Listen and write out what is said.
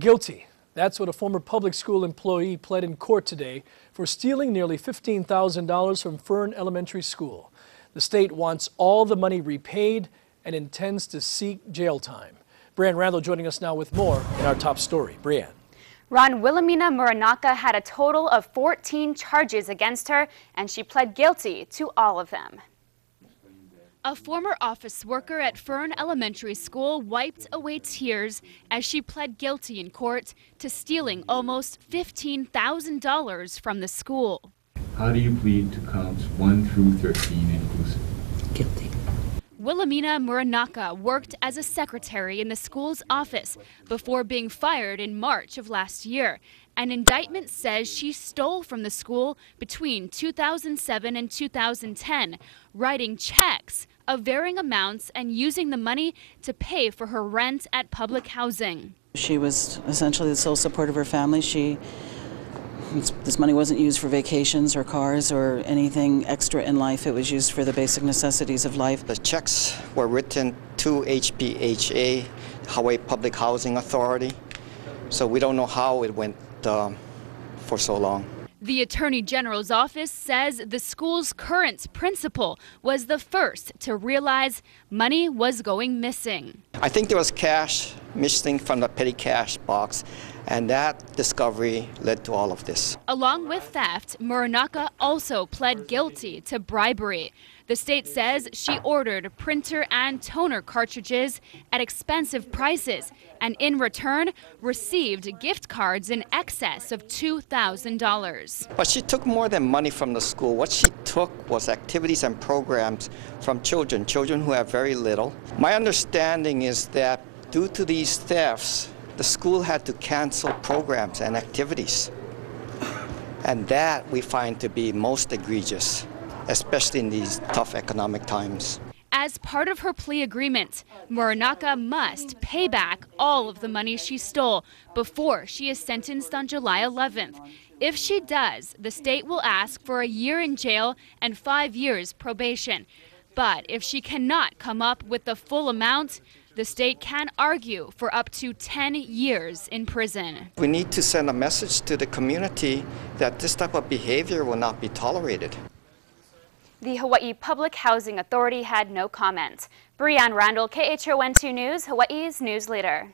Guilty. That's what a former public school employee pled in court today for stealing nearly $15,000 from Fern Elementary School. The state wants all the money repaid and intends to seek jail time. Brianne Randall joining us now with more in our top story. Brianne. Ron, Williamina Muranaka had a total of 14 charges against her, and she pled guilty to all of them. A former office worker at Fern Elementary School wiped away tears as she pled guilty in court to stealing almost $15,000 from the school. How do you plead to counts 1 through 13 inclusive? Guilty. Williamina Muranaka worked as a secretary in the school's office before being fired in March of last year. An indictment says she stole from the school between 2007 and 2010, writing checks of varying amounts and using the money to pay for her rent at public housing. She was essentially the sole support of her family. This money wasn't used for vacations or cars or anything extra in life. It was used for the basic necessities of life. The checks were written to HPHA, Hawaii Public Housing Authority, so we don't know how it went for so long. The Attorney General's office says the school's current principal was the first to realize money was going missing. I think there was cash missing from the petty cash box, and that discovery led to all of this. Along with theft, Muranaka also pled guilty to bribery. The state says she ordered printer and toner cartridges at expensive prices and in return received gift cards in excess of $2,000. But she took more than money from the school. What she took was activities and programs from children who have very little. My understanding is that due to these thefts, the school had to cancel programs and activities. And that we find to be most egregious, especially in these tough economic times. As part of her plea agreement, Muranaka must pay back all of the money she stole before she is sentenced on July 11th. If she does, the state will ask for a year in jail and 5 years probation. But if she cannot come up with the full amount, the state can argue for up to 10 years in prison. We need to send a message to the community that this type of behavior will not be tolerated. The Hawaii Public Housing Authority had no comment. Brianne Randall, KHON 2 News, Hawaii's news leader.